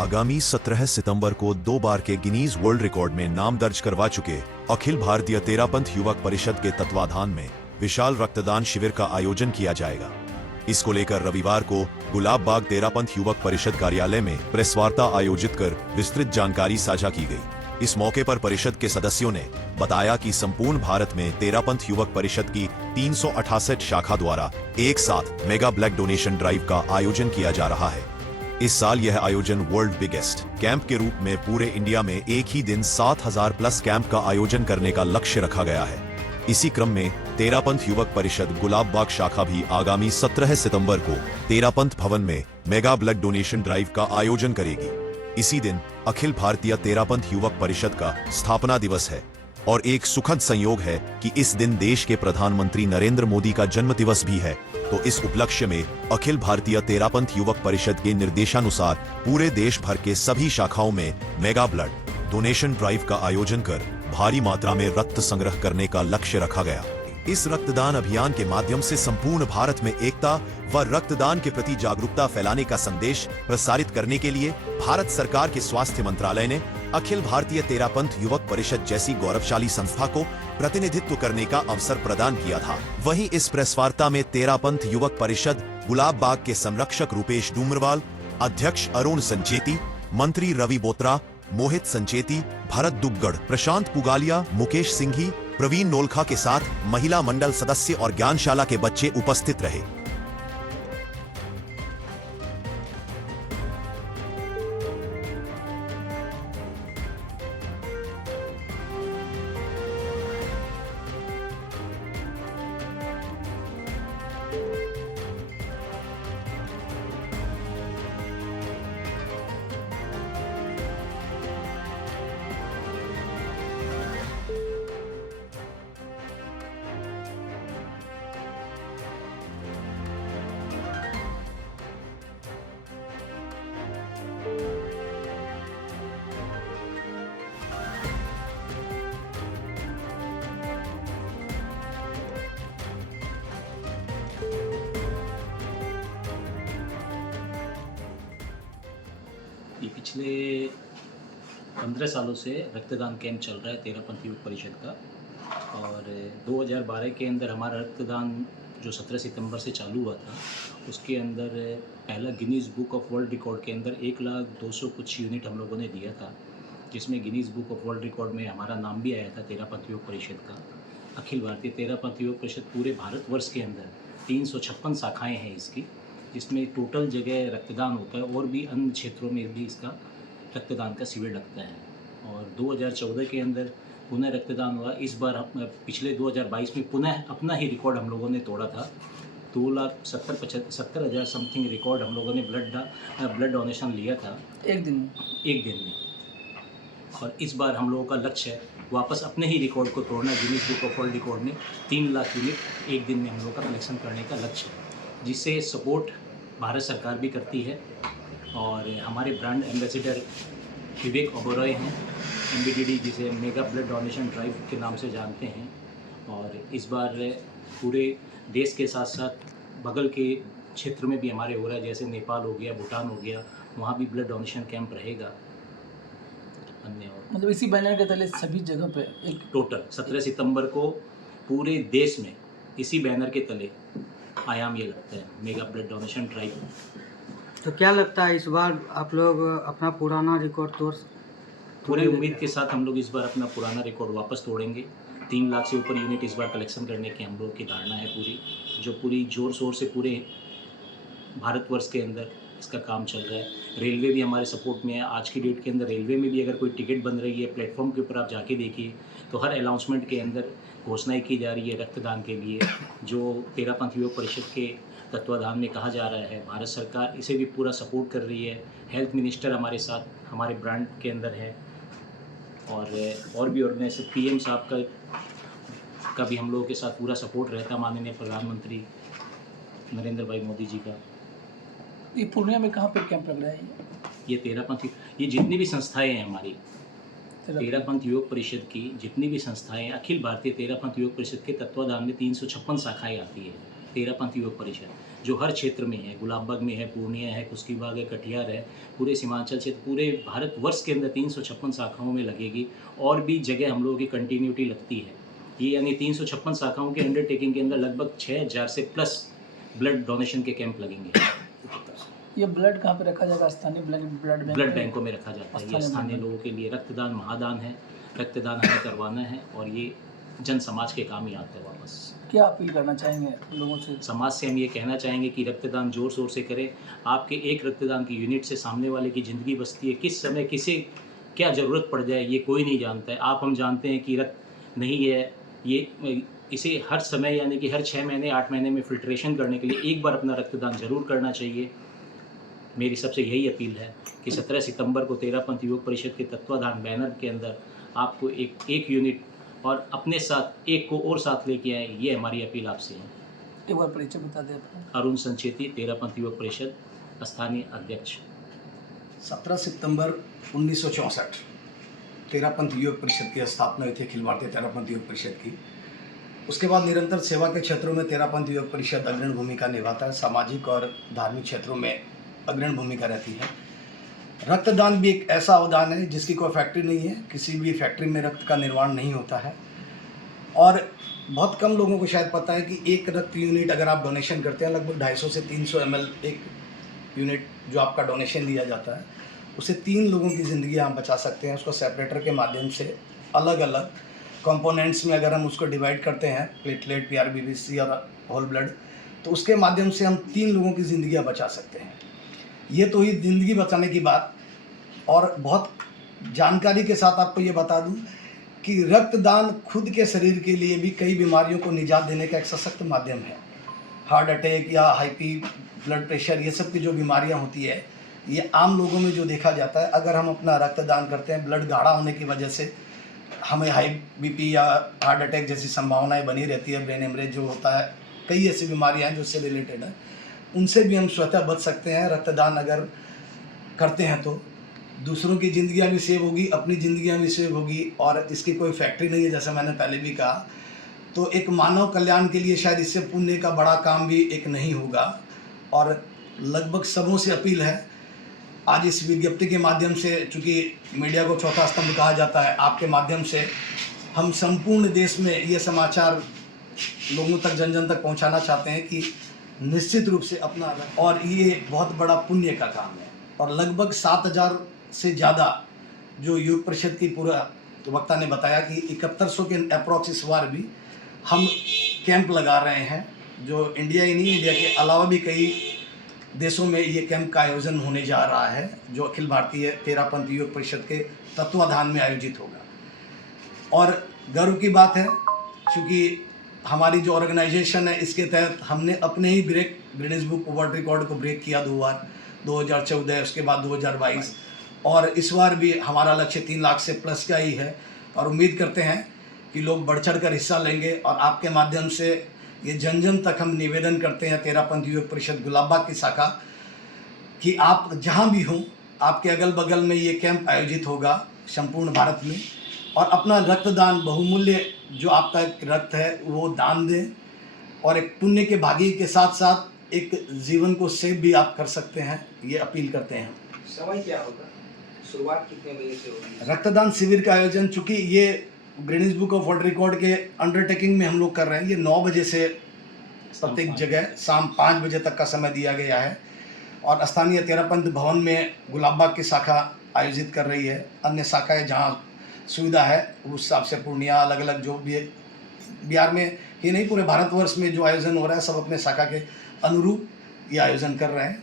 आगामी 17 सितंबर को 2 बार के गिनीज वर्ल्ड रिकॉर्ड में नाम दर्ज करवा चुके अखिल भारतीय तेरापंथ युवक परिषद के तत्वाधान में विशाल रक्तदान शिविर का आयोजन किया जाएगा। इसको लेकर रविवार को गुलाब बाग तेरापंथ युवक परिषद कार्यालय में प्रेस वार्ता आयोजित कर विस्तृत जानकारी साझा की गई। इस मौके पर परिषद के सदस्यों ने बताया कि संपूर्ण भारत में तेरापंथ युवक परिषद की 368 शाखा द्वारा एक साथ मेगा ब्लड डोनेशन ड्राइव का आयोजन किया जा रहा है। इस साल यह आयोजन वर्ल्ड बिगेस्ट कैंप के रूप में पूरे इंडिया में एक ही दिन 7,000 प्लस कैंप का आयोजन करने का लक्ष्य रखा गया है। इसी क्रम में तेरापंथ युवक परिषद गुलाब बाग शाखा भी आगामी 17 सितंबर को तेरापंथ भवन में मेगा ब्लड डोनेशन ड्राइव का आयोजन करेगी। इसी दिन अखिल भारतीय तेरापंथ युवक परिषद का स्थापना दिवस है और एक सुखद संयोग है कि इस दिन देश के प्रधानमंत्री नरेंद्र मोदी का जन्म दिवस भी है। तो इस उपलक्ष्य में अखिल भारतीय तेरापंथ युवक परिषद के निर्देशानुसार पूरे देश भर के सभी शाखाओं में मेगा ब्लड डोनेशन ड्राइव का आयोजन कर भारी मात्रा में रक्त संग्रह करने का लक्ष्य रखा गया। इस रक्तदान अभियान के माध्यम से संपूर्ण भारत में एकता व रक्तदान के प्रति जागरूकता फैलाने का संदेश प्रसारित करने के लिए भारत सरकार के स्वास्थ्य मंत्रालय ने अखिल भारतीय तेरापंथ युवक परिषद जैसी गौरवशाली संस्था को प्रतिनिधित्व करने का अवसर प्रदान किया था। वहीं इस प्रेस वार्ता में तेरापंथ युवक परिषद गुलाब बाग के संरक्षक रूपेश डूमरवाल, अध्यक्ष अरुण संचेती, मंत्री रवि बोत्रा, मोहित संचेती, भरत दुबगढ़, प्रशांत पुगालिया, मुकेश सिंघी, प्रवीण नोलखा के साथ महिला मंडल सदस्य और ज्ञानशाला के बच्चे उपस्थित रहे। ये पिछले 15 सालों से रक्तदान कैंप चल रहा है तेरापंथ युवक परिषद का और 2012 के अंदर हमारा रक्तदान जो 17 सितंबर से चालू हुआ था उसके अंदर पहला Guinness book of world record के अंदर 1,02,000 कुछ यूनिट हम लोगों ने दिया था, जिसमें Guinness book of world record में हमारा नाम भी आया था तेरापंथ युवक परिषद का। अखिल भारतीय तेरापंथ युवक परिषद पूरे भारतवर्ष के अंदर 356 शाखाएँ हैं इसकी, जिसमें टोटल जगह रक्तदान होता है और भी अन्य क्षेत्रों में भी इसका रक्तदान का शिविर लगता है। और 2014 के अंदर पुनः रक्तदान हुआ। इस बार पिछले 2022 में पुनः अपना ही रिकॉर्ड हम लोगों ने तोड़ा था। 2,70,000 समथिंग रिकॉर्ड हम लोगों ने ब्लड डोनेशन लिया था एक दिन में। और इस बार हम लोगों का लक्ष्य है वापस अपने ही रिकॉर्ड को तोड़ना। Guinness book of world record में 3 लाख यूनिट एक दिन में हम लोग का कलेक्शन करने का लक्ष्य है, जिससे सपोर्ट भारत सरकार भी करती है और हमारे ब्रांड एम्बेसडर विवेक ओबरॉय हैं, MBDD, जिसे मेगा ब्लड डोनेशन ड्राइव के नाम से जानते हैं। और इस बार पूरे देश के साथ साथ बगल के क्षेत्र में भी हमारे हो रहा है, जैसे नेपाल हो गया, भूटान हो गया, वहाँ भी ब्लड डोनेशन कैंप रहेगा। धन्यवाद। मतलब इसी बैनर के तले सभी जगह पे एक टोटल 17 सितंबर को पूरे देश में इसी बैनर के तले आयाम ये लगता है मेगा ब्लड डोनेशन ड्राइव। तो क्या लगता है इस बार आप लोग अपना पुराना रिकॉर्ड पूरे उम्मीद के साथ हम लोग इस बार अपना पुराना रिकॉर्ड वापस तोड़ेंगे। 3 लाख से ऊपर यूनिट इस बार कलेक्शन करने की हम लोग की धारणा है पूरी जोर शोर से पूरे भारतवर्ष के अंदर इसका काम चल रहा है। रेलवे भी हमारे सपोर्ट में है। आज की डेट के अंदर रेलवे में भी अगर कोई टिकट बन रही है, प्लेटफॉर्म के ऊपर आप जाके देखिए तो हर अनाउंसमेंट के अंदर घोषणाएं की जा रही है रक्तदान के लिए, जो तेरापंथ युवक परिषद के तत्वाधान में कहा जा रहा है। भारत सरकार इसे भी पूरा सपोर्ट कर रही है। हेल्थ मिनिस्टर हमारे साथ हमारे ब्रांड के अंदर है और भी ऑर्गेनाइजेशन PM साहब का भी हम लोगों के साथ पूरा सपोर्ट रहता है, माननीय प्रधानमंत्री नरेंद्र भाई मोदी जी का। ये पूर्णिया में कहाँ पे कैंप लग रहा है? ये तेरापंथ, ये जितनी भी संस्थाएं हैं हमारी तेरापंथ युवक परिषद की, जितनी भी संस्थाएं अखिल भारतीय तेरापंथ युवक परिषद के तत्वाधान में 356 शाखाएं आती है तेरापंथ युवक परिषद, जो हर क्षेत्र में है, गुलाबबाग में है, पूर्णिया है, कुस्कीबाग है, कटिहार है, पूरे सीमांचल क्षेत्र, पूरे भारतवर्ष के अंदर 356 शाखाओं में लगेगी। और भी जगह हम लोगों की कंटिन्यूटी लगती है। ये यानी 356 शाखाओं के अंडरटेकिंग के अंदर लगभग 6000 से प्लस ब्लड डोनेशन के कैंप लगेंगे। ये ब्लड कहाँ पे रखा जाएगा? स्थानीय ब्लड बैंकों में रखा जाता है। ये स्थानीय लोगों के लिए रक्तदान महादान है। रक्तदान हमें करवाना है और ये जन समाज के काम ही आता है वापस। क्या अपील करना चाहेंगे लोगों से? समाज से हम ये कहना चाहेंगे कि रक्तदान ज़ोर शोर से करें। आपके एक रक्तदान की यूनिट से सामने वाले की ज़िंदगी बचती है। किस समय किसे क्या ज़रूरत पड़ जाए ये कोई नहीं जानता है। आप हम जानते हैं कि रक्त नहीं है, ये इसे हर समय यानी कि हर 6 महीने 8 महीने में फिल्ट्रेशन करने के लिए एक बार अपना रक्तदान ज़रूर करना चाहिए। मेरी सबसे यही अपील है कि 17 सितंबर को तेरापंथ युवक परिषद के तत्वाधान बैनर के अंदर आपको एक यूनिट और अपने साथ एक को और साथ लेके आए। ये हमारी अपील आपसे है। एक बार परिचय बता दें अपना। अरुण संचेती, तेरापंथ युवक परिषद स्थानीय अध्यक्ष। 17 सितंबर 1964 तेरापंथ युवक परिषद की स्थापना हुई थी, अखिल भारतीय तेरापंथ युवक परिषद की। उसके बाद निरंतर सेवा के क्षेत्रों में तेरापंथ युवक परिषद अग्रणी भूमिका निभाता है। सामाजिक और धार्मिक क्षेत्रों में अग्रणी भूमिका रहती है। रक्तदान भी एक ऐसा अवदान है जिसकी कोई फैक्ट्री नहीं है। किसी भी फैक्ट्री में रक्त का निर्माण नहीं होता है और बहुत कम लोगों को शायद पता है कि एक रक्त यूनिट अगर आप डोनेशन करते हैं, लगभग 250 से 300 ml एक यूनिट जो आपका डोनेशन दिया जाता है, उससे 3 लोगों की ज़िंदगी हम बचा सकते हैं। उसको सेपरेटर के माध्यम से अलग अलग कंपोनेंट्स में अगर हम उसको डिवाइड करते हैं, प्लेटलेट, PRBBC और होल ब्लड, तो उसके माध्यम से हम 3 लोगों की ज़िंदगियाँ बचा सकते हैं। ये तो ही ज़िंदगी बचाने की बात। और बहुत जानकारी के साथ आपको ये बता दूं कि रक्तदान खुद के शरीर के लिए भी कई बीमारियों को निजात देने का एक सशक्त माध्यम है। हार्ट अटैक या हाई ब्लड प्रेशर, ये सब की जो बीमारियां होती है, ये आम लोगों में जो देखा जाता है, अगर हम अपना रक्तदान करते हैं, ब्लड गाढ़ा होने की वजह से हमें हाई BP या हार्ट अटैक जैसी संभावनाएं बनी रहती है। ब्रेन हेमरेज जो होता है, कई ऐसी बीमारियाँ हैं जो उससे रिलेटेड है, उनसे भी हम स्वतः बच सकते हैं। रक्तदान अगर करते हैं तो दूसरों की ज़िंदगियां भी सेव होगी, अपनी ज़िंदगियां भी सेव होगी। और इसकी कोई फैक्ट्री नहीं है, जैसा मैंने पहले भी कहा। तो एक मानव कल्याण के लिए शायद इससे पुण्य का बड़ा काम भी एक नहीं होगा। और लगभग सबों से अपील है, आज इस विज्ञप्ति के माध्यम से, चूँकि मीडिया को चौथा स्तंभ कहा जाता है, आपके माध्यम से हम संपूर्ण देश में ये समाचार लोगों तक, जन जन तक पहुँचाना चाहते हैं कि निश्चित रूप से अपना, और ये बहुत बड़ा पुण्य का काम है। और लगभग 7000 से ज़्यादा जो युवक परिषद की पूरा वक्ता ने बताया कि 7100 के अप्रॉक्स इस बार भी हम कैंप लगा रहे हैं, जो इंडिया ही नहीं, इंडिया के अलावा भी कई देशों में ये कैंप का आयोजन होने जा रहा है, जो अखिल भारतीय तेरापंथ युवक परिषद के तत्वाधान में आयोजित होगा। और गर्व की बात है, क्योंकि हमारी जो ऑर्गेनाइजेशन है, इसके तहत हमने अपने ही गिनीज बुक वर्ल्ड रिकॉर्ड को ब्रेक किया 2 बार, 2014, उसके बाद 2022, और इस बार भी हमारा लक्ष्य 3 लाख से प्लस का ही है। और उम्मीद करते हैं कि लोग बढ़ चढ़ कर हिस्सा लेंगे। और आपके माध्यम से ये जन जन तक हम निवेदन करते हैं, तेरापंथ युवक परिषद गुलाबबाग की शाखा, कि आप जहाँ भी हों, आपके अगल बगल में ये कैंप आयोजित होगा संपूर्ण भारत में, और अपना रक्तदान, बहुमूल्य जो आपका रक्त है वो दान दें। और एक पुण्य के भागी के साथ साथ एक जीवन को सेव भी आप कर सकते हैं, ये अपील करते हैं। समय क्या होगा, शुरुआत कितने बजे से होगी? रक्तदान शिविर का आयोजन, चूँकि ये Guinness book of world record के अंडरटेकिंग में हम लोग कर रहे हैं, ये 9 बजे से प्रत्येक जगह शाम 5 बजे तक का समय दिया गया है। और स्थानीय तेरापंथ भवन में गुलाबबाग की शाखा आयोजित कर रही है। अन्य शाखाएँ जहाँ सुविधा है उस हिसाब से पूर्णिया, अलग अलग जो भी बिहार में ही नहीं, पूरे भारतवर्ष में जो आयोजन हो रहा है, सब अपने शाखा के अनुरूप ये आयोजन कर रहे हैं।